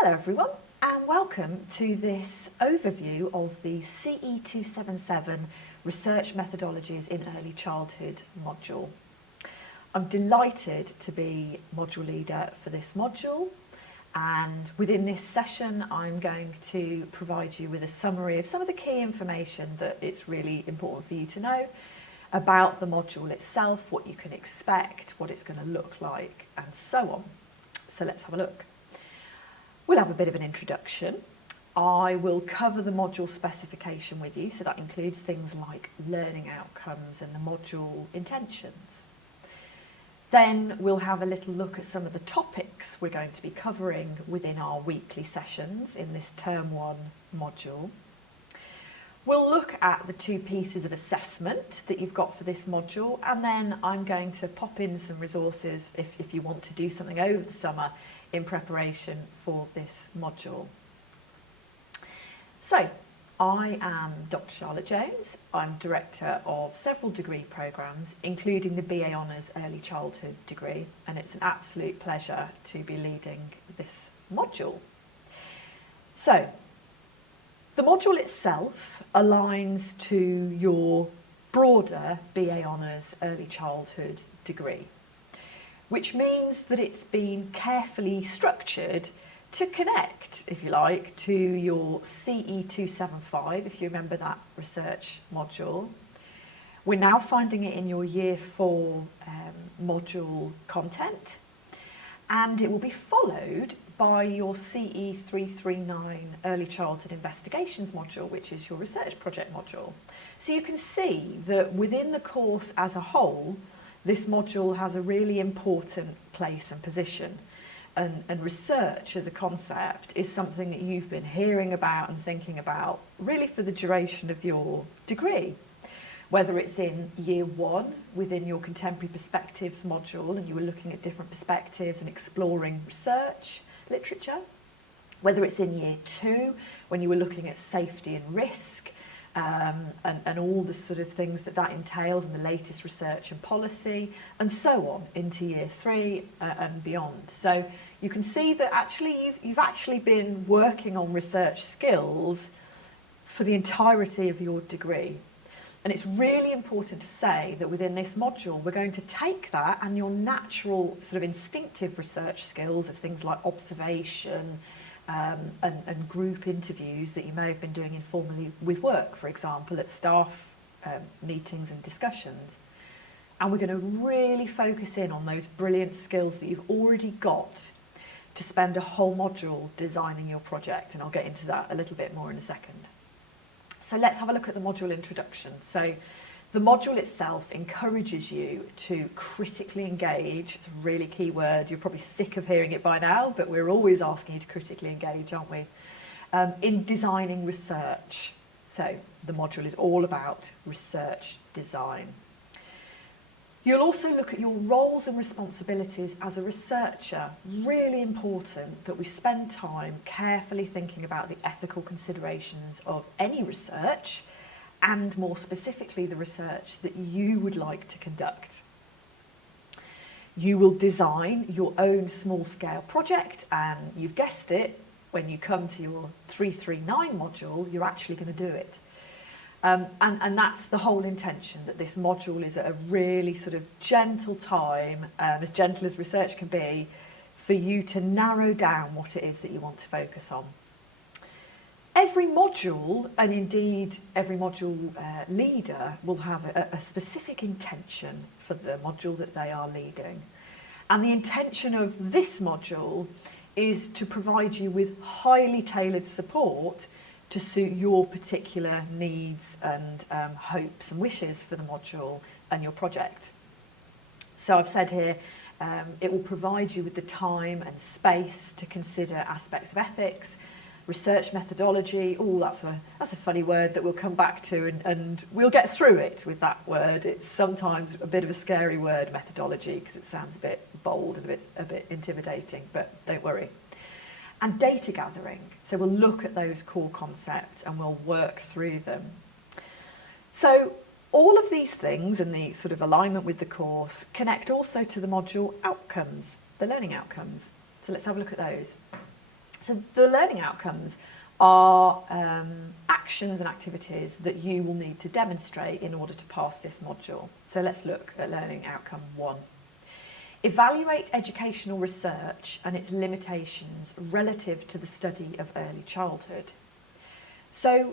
Hello everyone, and welcome to this overview of the CE277 Research Methodologies in Early Childhood module. I'm delighted to be module leader for this module, and within this session I'm going to provide you with a summary of some of the key information that it's really important for you to know about the module itself, what you can expect, what it's going to look like, and so on. So let's have a look. We'll have a bit of an introduction. I will cover the module specification with you, so that includes things like learning outcomes and the module intentions. Then we'll have a little look at some of the topics we're going to be covering within our weekly sessions in this Term 1 module. We'll look at the two pieces of assessment that you've got for this module, and then I'm going to pop in some resources if you want to do something over the summer in preparation for this module. So, I am Dr. Charlotte Jones. I'm Director of several degree programmes, including the BA Honours Early Childhood degree, and it's an absolute pleasure to be leading this module. So, the module itself aligns to your broader BA Honours Early Childhood degree, which means that it's been carefully structured to connect, if you like, to your CE275, if you remember that research module. We're now finding it in your Year 4 module content, and it will be followed by your CE339 Early Childhood Investigations module, which is your research project module. So you can see that within the course as a whole, this module has a really important place and position, and research as a concept is something that you've been hearing about and thinking about really for the duration of your degree. Whether it's in Year 1 within your Contemporary Perspectives module and you were looking at different perspectives and exploring research literature, whether it's in Year 2 when you were looking at safety and risk, and all the sort of things that entails and the latest research and policy, and so on into Year 3 and beyond. So you can see that actually you've actually been working on research skills for the entirety of your degree. And it's really important to say that within this module we're going to take that and your natural sort of instinctive research skills of things like observation, and group interviews that you may have been doing informally with work, for example, at staff meetings and discussions. And we're going to really focus in on those brilliant skills that you've already got to spend a whole module designing your project, and I'll get into that a little bit more in a second. So let's have a look at the module introduction. So the module itself encourages you to critically engage. It's a really key word. You're probably sick of hearing it by now, but we're always asking you to critically engage, aren't we? In designing research. So the module is all about research design. You'll also look at your roles and responsibilities as a researcher. Really important that we spend time carefully thinking about the ethical considerations of any research, and more specifically the research that you would like to conduct. You will design your own small-scale project, and you've guessed it, when you come to your 339 module, you're actually going to do it. And that's the whole intention, that this module is a really sort of gentle time, as gentle as research can be, for you to narrow down what it is that you want to focus on. Every module, and indeed every module leader, will have a specific intention for the module that they are leading. And the intention of this module is to provide you with highly tailored support to suit your particular needs and hopes and wishes for the module and your project. So I've said here, it will provide you with the time and space to consider aspects of ethics, research methodology. Oh, that's a funny word that we'll come back to, and we'll get through it with that word. It's sometimes a bit of a scary word, methodology, because it sounds a bit bold and a bit intimidating, but don't worry. And data gathering. So we'll look at those core concepts and we'll work through them. So all of these things and the sort of alignment with the course connect also to the module outcomes, the learning outcomes. So let's have a look at those. So the learning outcomes are actions and activities that you will need to demonstrate in order to pass this module. So let's look at learning outcome 1. Evaluate educational research and its limitations relative to the study of early childhood. So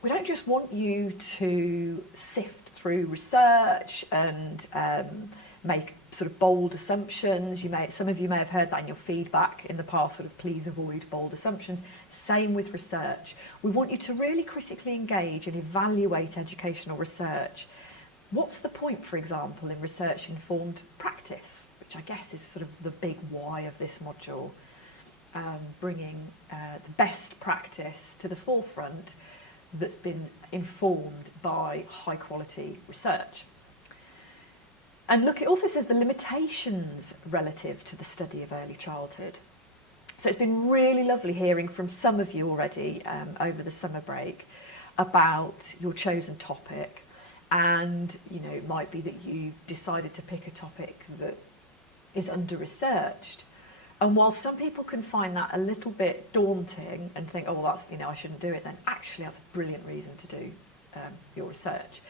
we don't just want you to sift through research and make sort of bold assumptions. Some of you may have heard that in your feedback in the past, sort of please avoid bold assumptions. Same with research. We want you to really critically engage and evaluate educational research. What's the point, for example, in research-informed practice, which I guess is sort of the big why of this module, bringing the best practice to the forefront that's been informed by high-quality research. And look, it also says the limitations relative to the study of early childhood. So it's been really lovely hearing from some of you already over the summer break about your chosen topic. And, you know, it might be that you decided to pick a topic that is under-researched. And while some people can find that a little bit daunting and think, oh, well, that's, you know, I shouldn't do it, then actually that's a brilliant reason to do your research.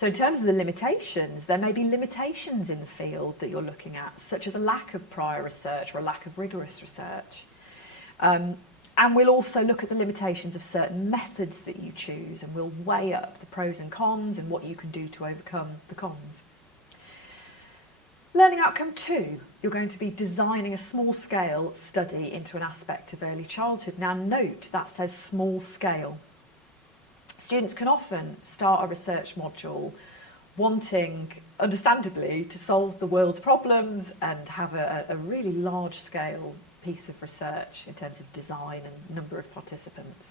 So in terms of the limitations, there may be limitations in the field that you're looking at, such as a lack of prior research or a lack of rigorous research. And we'll also look at the limitations of certain methods that you choose, and we'll weigh up the pros and cons and what you can do to overcome the cons. Learning outcome 2, you're going to be designing a small-scale study into an aspect of early childhood. Now note that says small scale. Students can often start a research module wanting, understandably, to solve the world's problems and have a really large-scale piece of research in terms of design and number of participants.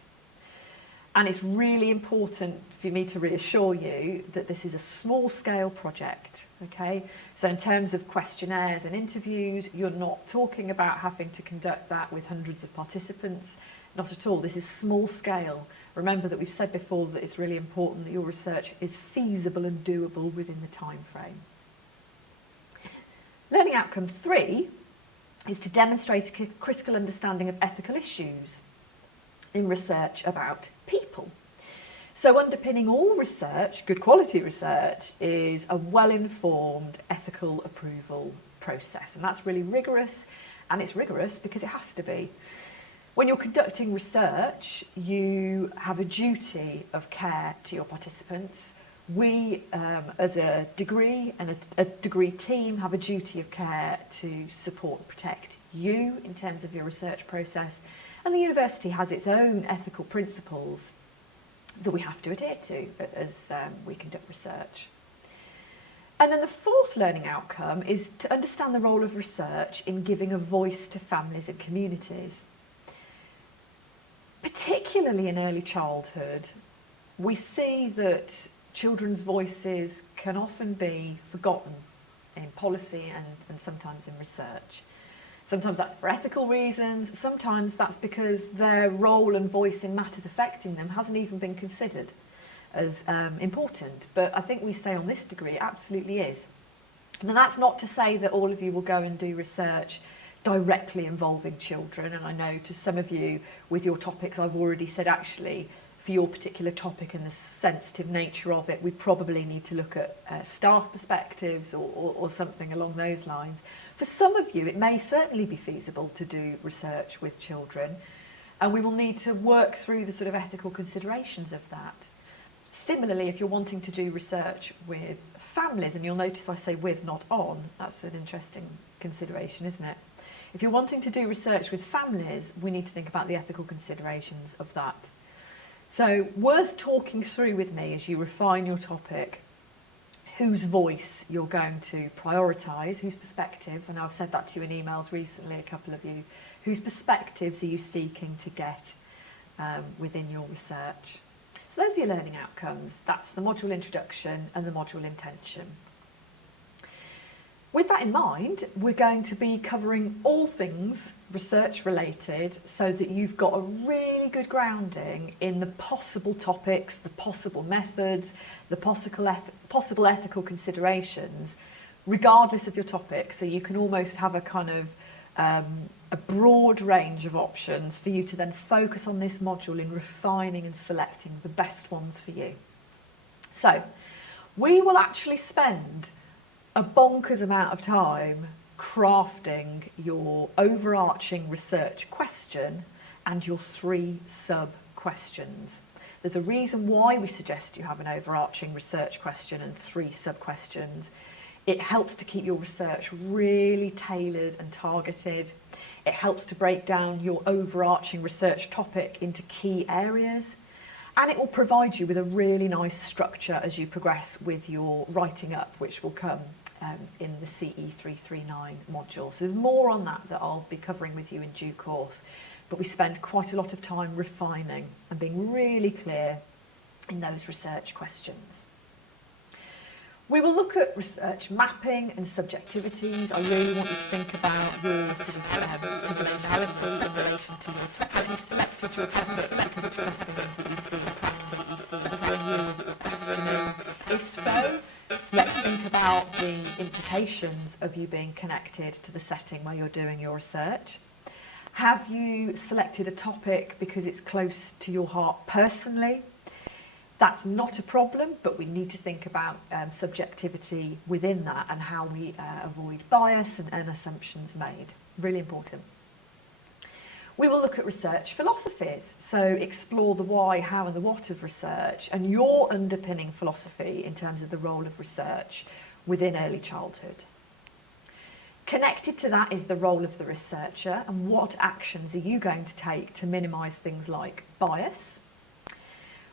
And it's really important for me to reassure you that this is a small-scale project, okay? So in terms of questionnaires and interviews, you're not talking about having to conduct that with hundreds of participants. Not at all. This is small-scale. Remember that we've said before that it's really important that your research is feasible and doable within the time frame. Learning outcome 3 is to demonstrate a critical understanding of ethical issues in research about people. So underpinning all research, good quality research, is a well-informed ethical approval process. And that's really rigorous, and it's rigorous because it has to be. When you're conducting research, you have a duty of care to your participants. We, as a degree and a degree team, have a duty of care to support and protect you in terms of your research process. And the university has its own ethical principles that we have to adhere to as we conduct research. And then the fourth learning outcome is to understand the role of research in giving a voice to families and communities. Particularly in early childhood, we see that children's voices can often be forgotten in policy and sometimes in research. Sometimes that's for ethical reasons, sometimes that's because their role and voice in matters affecting them hasn't even been considered as important. But I think we say on this degree it absolutely is. And that's not to say that all of you will go and do research directly involving children, and I know to some of you with your topics I've already said actually for your particular topic and the sensitive nature of it we probably need to look at staff perspectives or something along those lines. For some of you it may certainly be feasible to do research with children, and we will need to work through the sort of ethical considerations of that. Similarly, if you're wanting to do research with families, and you'll notice I say with, not on, that's an interesting consideration, isn't it? If you're wanting to do research with families, we need to think about the ethical considerations of that. So, worth talking through with me as you refine your topic, whose voice you're going to prioritise, whose perspectives, and I've said that to you in emails recently, a couple of you, whose perspectives are you seeking to get within your research. So those are your learning outcomes. That's the module introduction and the module intention. With that in mind, we're going to be covering all things research related so that you've got a really good grounding in the possible topics, the possible methods, the possible ethical considerations, regardless of your topic. So you can almost have a kind of a broad range of options for you to then focus on this module in refining and selecting the best ones for you. So we will actually spend a bonkers amount of time crafting your overarching research question and your 3 sub-questions. There's a reason why we suggest you have an overarching research question and 3 sub-questions. It helps to keep your research really tailored and targeted. It helps to break down your overarching research topic into key areas, and it will provide you with a really nice structure as you progress with your writing up, which will come in the CE277 module. So there's more on that I'll be covering with you in due course, but we spend quite a lot of time refining and being really clear in those research questions. We will look at research mapping and subjectivities. I really want you to think about your sort of dimensionality in relation to your topic. Have you selected your topic because it's the things that you see, the practice that you see, is there a year that you're questioning? If so, let's think about the implications of you being connected to the setting where you're doing your research. Have you selected a topic because it's close to your heart personally? That's not a problem, but we need to think about subjectivity within that and how we avoid bias and assumptions made. Really important. We will look at research philosophies, so explore the why, how and the what of research and your underpinning philosophy in terms of the role of research within early childhood. Connected to that is the role of the researcher and what actions are you going to take to minimise things like bias.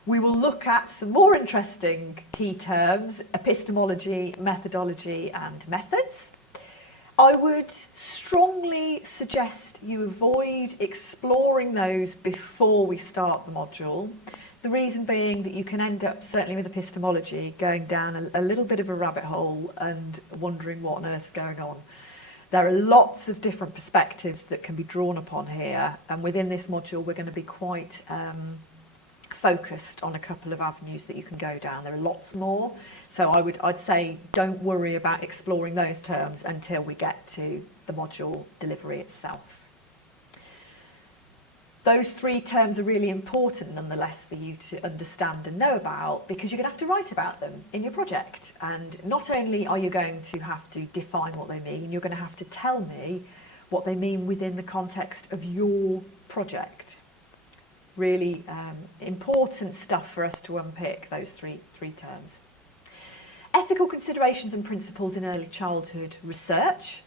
We will look at some more interesting key terms, epistemology, methodology and methods. I would strongly suggest you avoid exploring those before we start the module. The reason being that you can end up, certainly with epistemology, going down a little bit of a rabbit hole and wondering what on earth's going on. There are lots of different perspectives that can be drawn upon here, and within this module we're going to be quite focused on a couple of avenues that you can go down. There are lots more, so I'd say don't worry about exploring those terms until we get to the module delivery itself. Those 3 terms are really important nonetheless for you to understand and know about, because you're going to have to write about them in your project, and not only are you going to have to define what they mean, you're going to have to tell me what they mean within the context of your project. Really important stuff for us to unpick, those three terms. Ethical considerations and principles in early childhood research.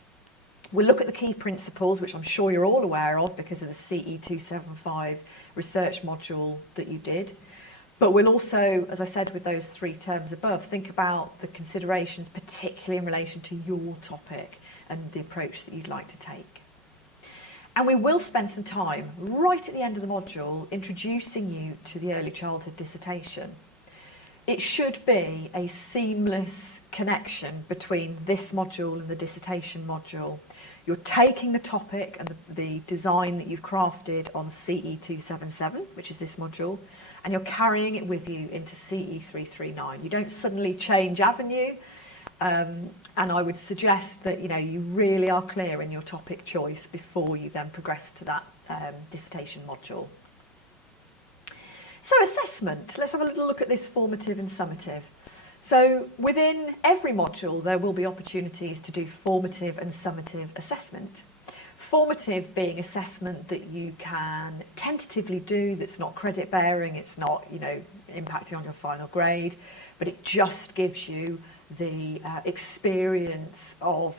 We'll look at the key principles, which I'm sure you're all aware of because of the CE277 research module that you did. But we'll also, as I said with those 3 terms above, think about the considerations, particularly in relation to your topic and the approach that you'd like to take. And we will spend some time right at the end of the module introducing you to the early childhood dissertation. It should be a seamless connection between this module and the dissertation module. You're taking the topic and the design that you've crafted on CE277, which is this module, and you're carrying it with you into CE339. You don't suddenly change avenue. And I would suggest that you really are clear in your topic choice before you then progress to that dissertation module. So assessment, let's have a little look at this formative and summative. So within every module there will be opportunities to do formative and summative assessment. Formative being assessment that you can tentatively do, that's not credit bearing, it's not impacting on your final grade, but it just gives you the experience of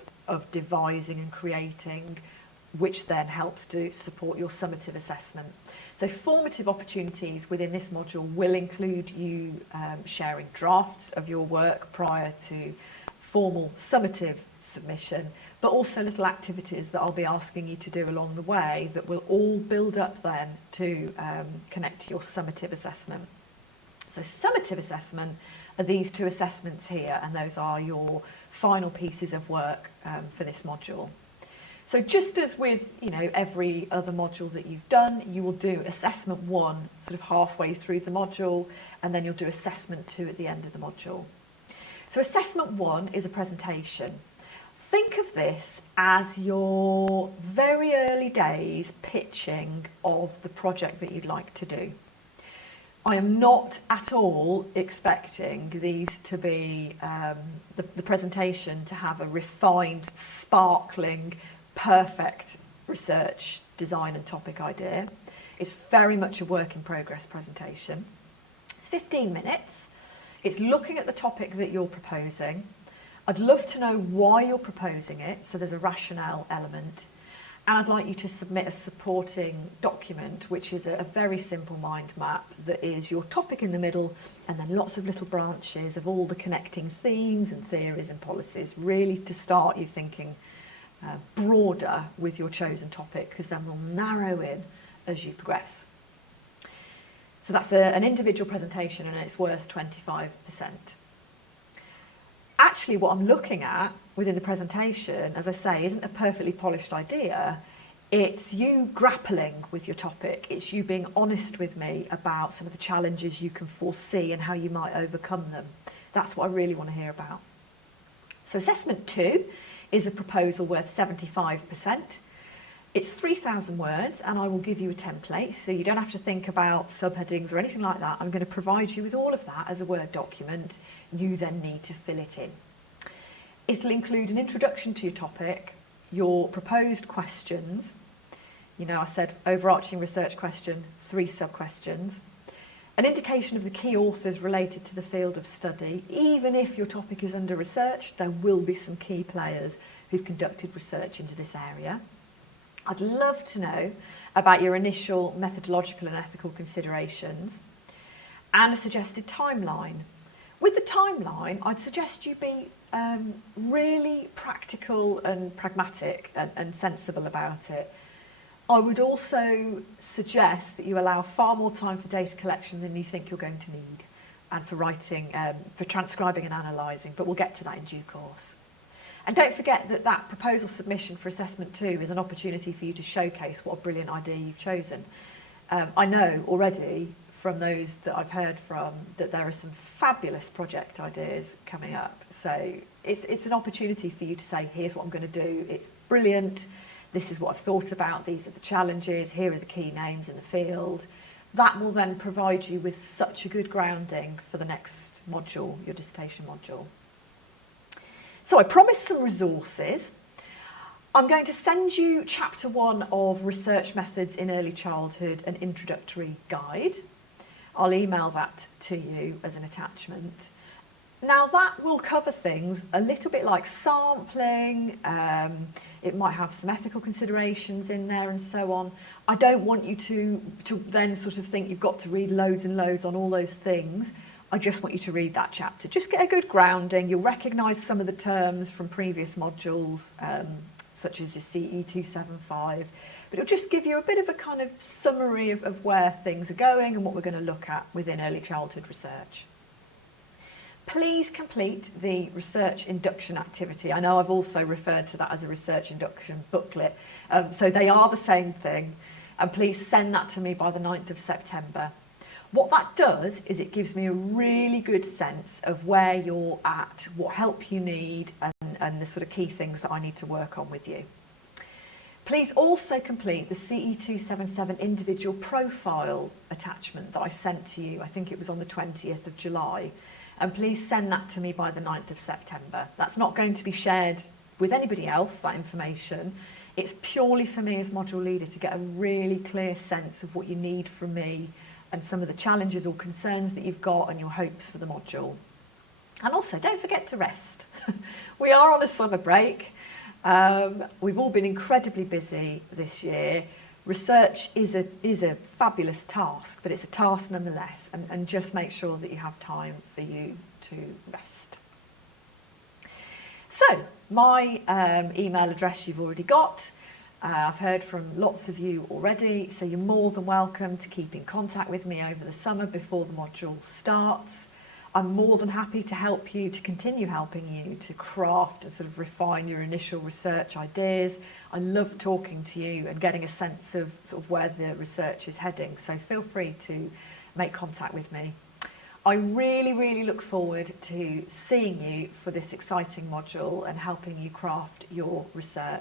devising and creating, which then helps to support your summative assessment. So formative opportunities within this module will include you sharing drafts of your work prior to formal summative submission, but also little activities that I'll be asking you to do along the way that will all build up then to connect to your summative assessment. So summative assessment are these 2 assessments here, and those are your final pieces of work for this module. So just as with every other module that you've done, you will do assessment 1 sort of halfway through the module, and then you'll do assessment 2 at the end of the module. So assessment 1 is a presentation. Think of this as your very early days pitching of the project that you'd like to do. I am not at all expecting these to be the presentation to have a refined, sparkling, perfect research design and topic idea. It's very much a work in progress presentation. It's 15 minutes. It's looking at the topic that you're proposing. I'd love to know why you're proposing it, so there's a rationale element. And I'd like you to submit a supporting document, which is a very simple mind map that is your topic in the middle and then lots of little branches of all the connecting themes and theories and policies, really to start you thinking broader with your chosen topic, because then we'll narrow in as you progress. So that's an individual presentation and it's worth 25%. Actually, what I'm looking at within the presentation, as I say, isn't a perfectly polished idea. It's you grappling with your topic. It's you being honest with me about some of the challenges you can foresee and how you might overcome them. That's what I really want to hear about. So assessment 2 is a proposal worth 75%. It's 3,000 words and I will give you a template, so you don't have to think about subheadings or anything like that. I'm going to provide you with all of that as a Word document. You then need to fill it in. It'll include an introduction to your topic, your proposed questions. You know, I said overarching research question, 3 sub-questions. An indication of the key authors related to the field of study. Even if your topic is under research, there will be some key players who've conducted research into this area. I'd love to know about your initial methodological and ethical considerations and a suggested timeline. With the timeline, I'd suggest you be really practical and pragmatic and sensible about it. I would also suggest that you allow far more time for data collection than you think you're going to need, and for writing, for transcribing and analysing, but we'll get to that in due course. And don't forget that that proposal submission for assessment 2 is an opportunity for you to showcase what a brilliant idea you've chosen. I know already from those that I've heard from that there are some fabulous project ideas coming up. So it's an opportunity for you to say, here's what I'm going to do, it's brilliant, this is what I've thought about, these are the challenges, here are the key names in the field. That will then provide you with such a good grounding for the next module, your dissertation module. So I promised some resources. I'm going to send you chapter 1 of Research Methods in Early Childhood, an introductory guide. I'll email that to you as an attachment. Now that will cover things a little bit like sampling, it might have some ethical considerations in there and so on. I don't want you to then sort of think you've got to read loads and loads on all those things. I just want you to read that chapter. Just get a good grounding. You'll recognise some of the terms from previous modules, such as your CE277, but it'll just give you a bit of a kind of summary of where things are going and what we're going to look at within early childhood research. Please complete the research induction activity. I know I've also referred to that as a research induction booklet, so they are the same thing, and please send that to me by the 9th of September. What that does is it gives me a really good sense of where you're at, what help you need, and the sort of key things that I need to work on with you. Please also complete the CE277 individual profile attachment that I sent to you. I think it was on the 20th of July. And please send that to me by the 9th of September. That's not going to be shared with anybody else, that information. It's purely for me as module leader to get a really clear sense of what you need from me and some of the challenges or concerns that you've got and your hopes for the module. And also, don't forget to rest. We are on a summer break. We've all been incredibly busy this year. Research is a fabulous task, but it's a task nonetheless, and just make sure that you have time for you to rest. So, my email address you've already got. I've heard from lots of you already, so you're more than welcome to keep in contact with me over the summer before the module starts. I'm more than happy to help you, to continue helping you to craft and sort of refine your initial research ideas. I love talking to you and getting a sense of sort of where the research is heading, so feel free to make contact with me. I really look forward to seeing you for this exciting module and helping you craft your research.